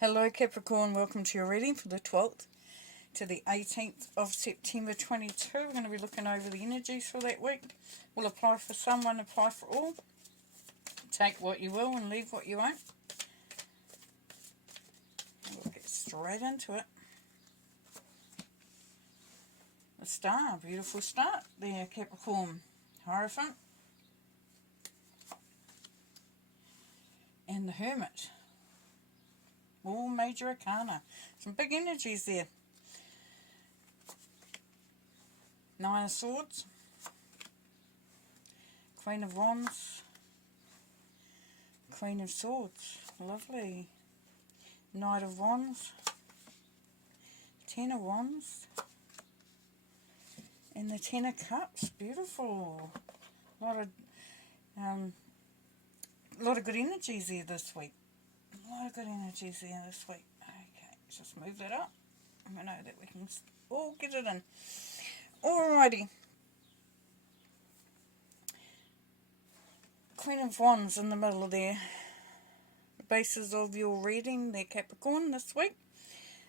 Hello Capricorn, welcome to your reading for the 12th to the 18th of September 22. We're going to be looking over the energies for that week. We'll apply for someone, apply for all. Take what you will and leave what you won't. We'll get straight into it. The Star, beautiful start there Capricorn. Hierophant. And the Hermit. All major arcana. Some big energies there. Nine of Swords. Queen of Wands. Queen of Swords. Lovely. Knight of Wands. Ten of Wands. And the Ten of Cups. Beautiful. A lot of good energies there this week. A lot of good energies there this week. Okay, just move that up. I know that we can all get it in. Alrighty. Queen of Wands in the middle there. The basis of your reading there, Capricorn, this week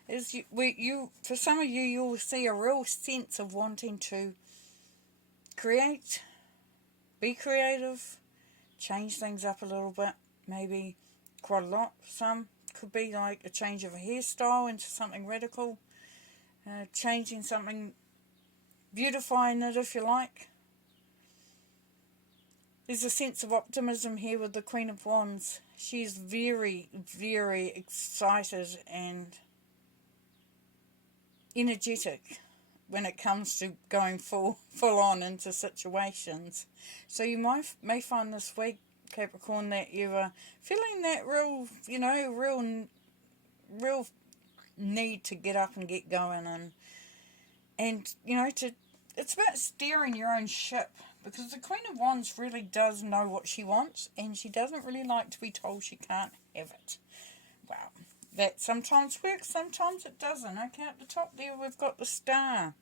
is for some of you, you'll see a real sense of wanting to create, be creative, change things up a little bit, maybe quite a lot. Some could be like a change of a hairstyle into something radical, changing something, beautifying it if you like. There's a sense of optimism here with the Queen of Wands. She's very, very excited and energetic when it comes to going full on into situations. So you may find this week, Capricorn, that you're feeling that real need to get up and get going, and it's about steering your own ship, because the Queen of Wands really does know what she wants, and she doesn't really like to be told she can't have it. Wow, that sometimes works, sometimes it doesn't. Okay, at the top there we've got the Star.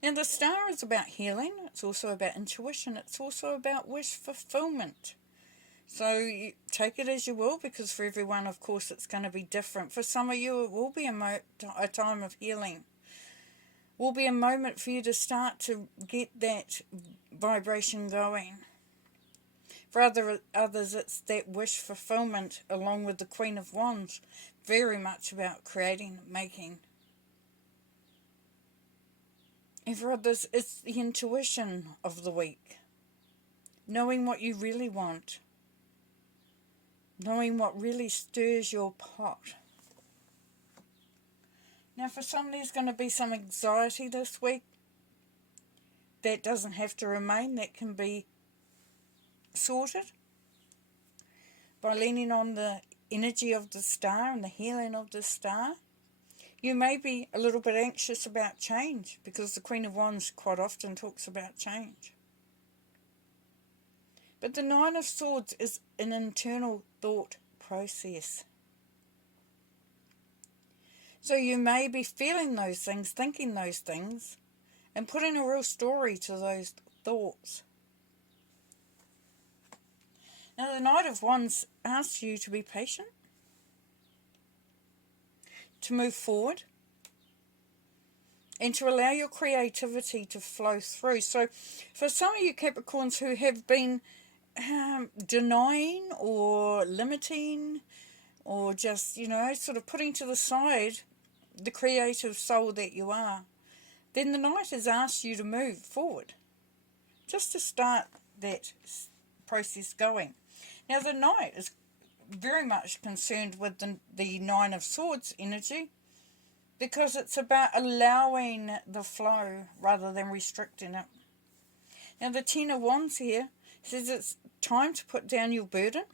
Now the Star is about healing, it's also about intuition, it's also about wish fulfillment. So you take it as you will, because for everyone, of course, it's going to be different. For some of you, it will be a time of healing. Will be a moment for you to start to get that vibration going. For others, it's that wish fulfillment along with the Queen of Wands. Very much about creating, making. And for others, it's the intuition of the week. Knowing what you really want. Knowing what really stirs your pot. Now for some, there's going to be some anxiety this week. That doesn't have to remain. That can be sorted by leaning on the energy of the Star and the healing of the Star. You may be a little bit anxious about change, because the Queen of Wands quite often talks about change. But the Nine of Swords is an internal thought process. So you may be feeling those things, thinking those things, and putting a real story to those thoughts. Now the Knight of Wands asks you to be patient, to move forward, and to allow your creativity to flow through. So for some of you Capricorns who have been denying or limiting or just, sort of putting to the side the creative soul that you are, then the Knight has asked you to move forward, just to start that process going. Now the Knight is very much concerned with the Nine of Swords energy, because it's about allowing the flow rather than restricting it. Now the Ten of Wands here says it's time to put down your burden.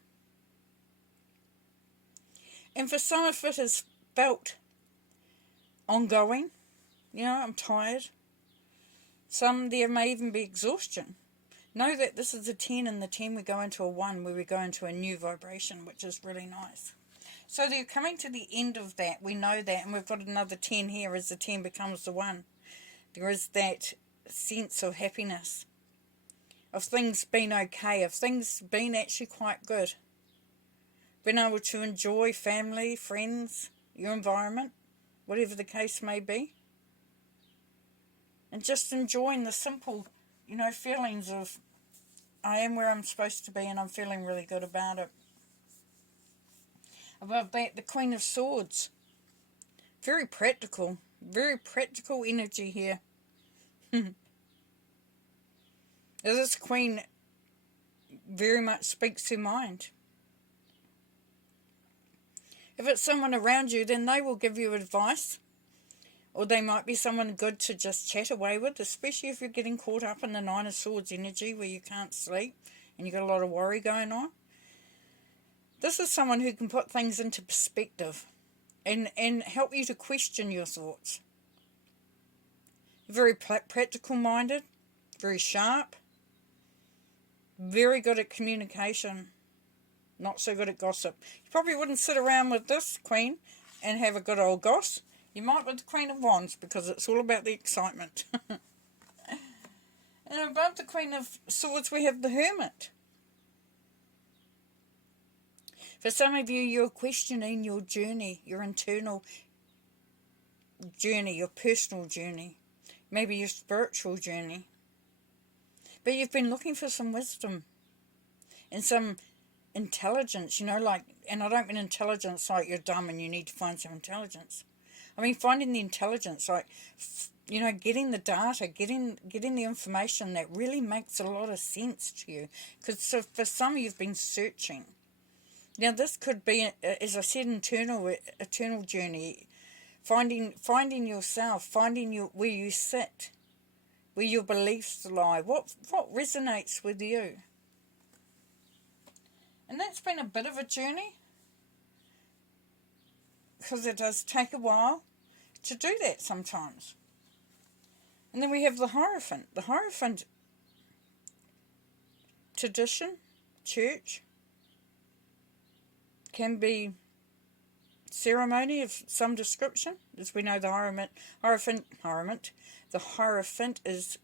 And for some, if it has felt ongoing, I'm tired. Some, there may even be exhaustion. Know that this is a 10, and the 10 we go into a 1, where we go into a new vibration, which is really nice. So they're coming to the end of that. We know that, and we've got another 10 here as the 10 becomes the 1. There is that sense of happiness, of things being okay, of things being actually quite good. being able to enjoy family, friends, your environment, whatever the case may be. And just enjoying the simple, feelings of, I am where I'm supposed to be and I'm feeling really good about it. Above that, the Queen of Swords. Very practical energy here. This Queen very much speaks her mind. If it's someone around you, then they will give you advice. Or they might be someone good to just chat away with, especially if you're getting caught up in the Nine of Swords energy where you can't sleep and you've got a lot of worry going on. This is someone who can put things into perspective and help you to question your thoughts. Very practical minded, very sharp, very good at communication, not so good at gossip. You probably wouldn't sit around with this Queen and have a good old goss. You might with the Queen of Wands because it's all about the excitement. And above the Queen of Swords we have the Hermit. For some of you, you're questioning your journey, your internal journey, your personal journey, maybe your spiritual journey. But you've been looking for some wisdom and some intelligence, and I don't mean intelligence like you're dumb and you need to find some intelligence. I mean finding the intelligence, getting the data, getting the information that really makes a lot of sense to you. Because for some you've been searching. Now this could be, as I said, eternal journey, finding yourself, finding where you sit, where your beliefs lie, what resonates with you. And that's been a bit of a journey, because it does take a while to do that sometimes. And then we have the Hierophant. The Hierophant, tradition, church, can be ceremony of some description. As we know, the Hierophant is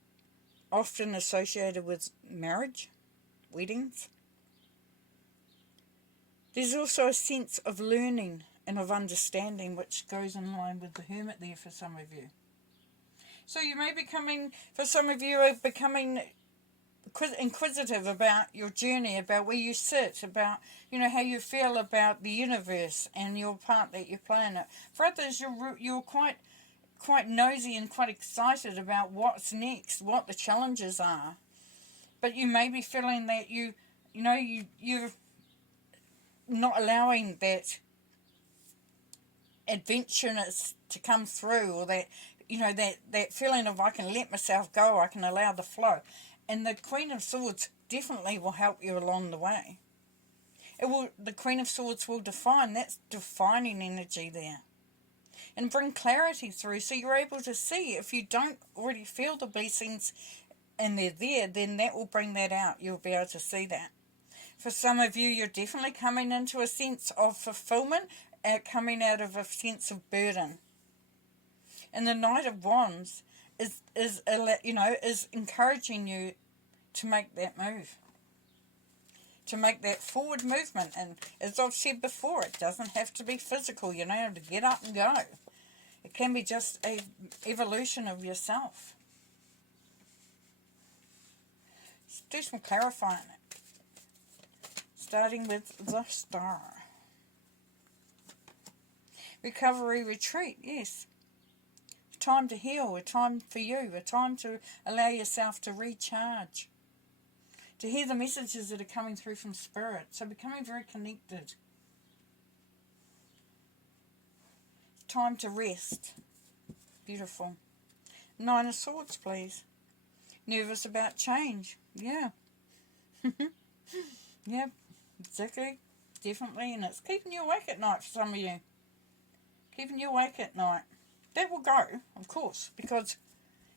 often associated with marriage, weddings. There's also a sense of learning and of understanding, which goes in line with the Hermit there for some of you. So you may for some of you are becoming inquisitive about your journey, about where you sit, about how you feel about the universe and your part that you play in it. For others, you're quite nosy and quite excited about what's next, what the challenges are. But you may be feeling that you're not allowing that adventureness to come through, or that that feeling of I can let myself go, I can allow the flow. And the Queen of Swords definitely will help you along the way. The Queen of Swords will that's defining energy there, and bring clarity through, so you're able to see. If you don't already feel the blessings and they're there, then that will bring that out. You'll be able to see that. For some of you, you're definitely coming into a sense of fulfillment, coming out of a sense of burden. And the Knight of Wands is encouraging you to make that move, to make that forward movement. And as I've said before, it doesn't have to be physical, to get up and go. It can be just a evolution of yourself. Let's do some clarifying. Starting with the Star. Recovery retreat, yes. Time to heal, a time for you, a time to allow yourself to recharge, to hear the messages that are coming through from Spirit. So becoming very connected. Time to rest. Beautiful. Nine of Swords, please. Nervous about change. Yeah. Yeah, exactly. Definitely. And it's keeping you awake at night for some of you. Keeping you awake at night. That will go, of course, because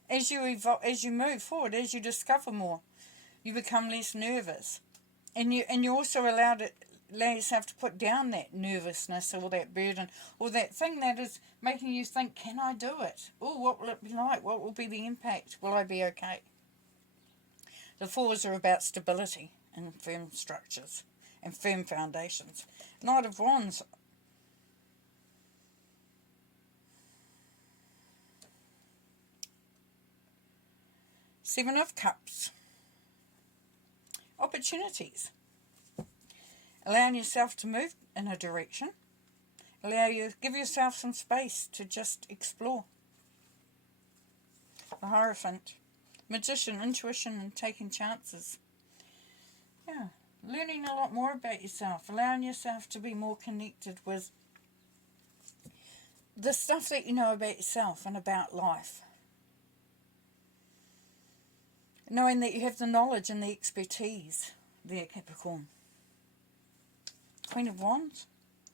as you move forward, as you discover more, you become less nervous, and you also allow yourself to put down that nervousness or that burden or that thing that is making you think, can I do it? Oh, what will it be like? What will be the impact? Will I be okay? The Fours are about stability and firm structures and firm foundations. Knight of Wands. Seven of Cups. Opportunities. Allowing yourself to move in a direction. Give yourself some space to just explore. The Hierophant. Magician, intuition, and taking chances. Yeah, learning a lot more about yourself. Allowing yourself to be more connected with the stuff that you know about yourself and about life. Knowing that you have the knowledge and the expertise there, Capricorn. Queen of Wands.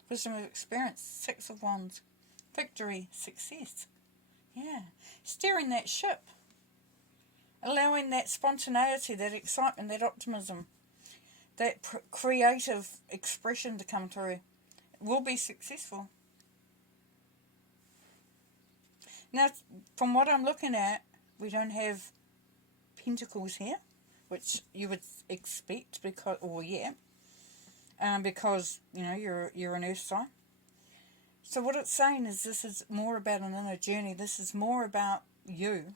Wisdom of experience. Six of Wands. Victory. Success. Yeah. Steering that ship. Allowing that spontaneity, that excitement, that optimism, that creative expression to come through. Will be successful. Now, from what I'm looking at, we don't have Pentacles here, which you would expect because, because you know you're an Earth sign. So what it's saying is this is more about an inner journey. This is more about you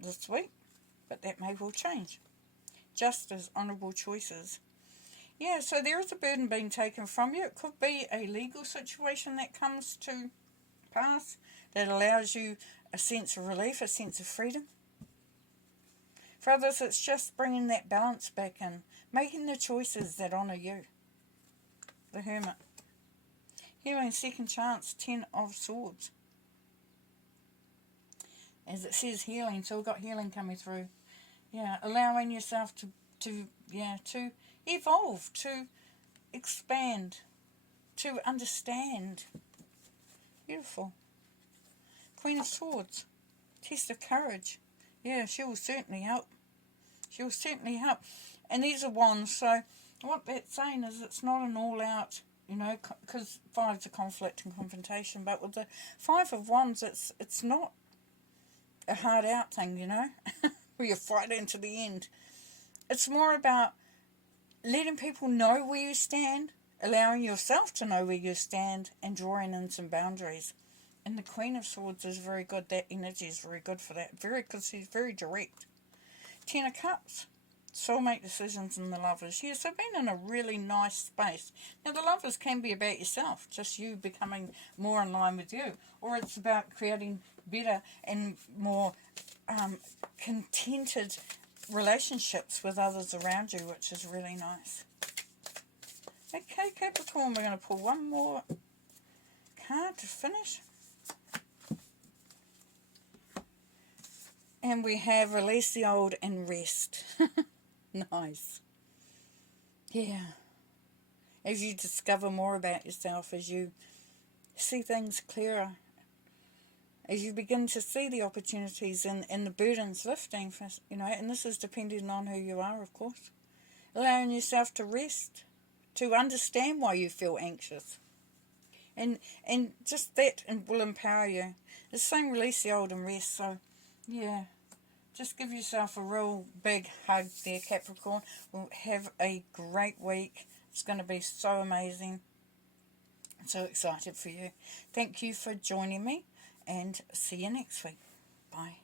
this week, but that may well change. Justice, honourable choices. Yeah, so there is a burden being taken from you. It could be a legal situation that comes to pass that allows you a sense of relief, a sense of freedom. For others, it's just bringing that balance back in, making the choices that honour you. The Hermit. Healing, second chance, 10 of Swords. As it says healing, so we've got healing coming through. Yeah, allowing yourself to evolve, to expand, to understand. Beautiful. Queen of Swords. Test of courage. Yeah, she will certainly help. She will certainly help. And these are wands, so what that's saying is it's not an all-out, you know, because five's a conflict and confrontation, but with the Five of Wands, it's not a hard-out thing, you know, where you fight into the end. It's more about letting people know where you stand, allowing yourself to know where you stand, and drawing in some boundaries. And the Queen of Swords is very good. That energy is very good for that. Because she's very direct. 10 of Cups. Soulmate decisions in the Lovers. Yes, I've been in a really nice space. Now, the Lovers can be about yourself. Just you becoming more in line with you. Or it's about creating better and more contented relationships with others around you, which is really nice. Okay, Capricorn, we're going to pull one more card to finish. And we have release the old and rest. Nice. Yeah. As you discover more about yourself, as you see things clearer, as you begin to see the opportunities and the burdens lifting, for, you know, and this is depending on who you are, of course. Allowing yourself to rest, to understand why you feel anxious. And just that will empower you. It's saying release the old and rest, so yeah. Just give yourself a real big hug there, Capricorn. We'll have a great week. It's going to be so amazing. I'm so excited for you. Thank you for joining me, and see you next week. Bye.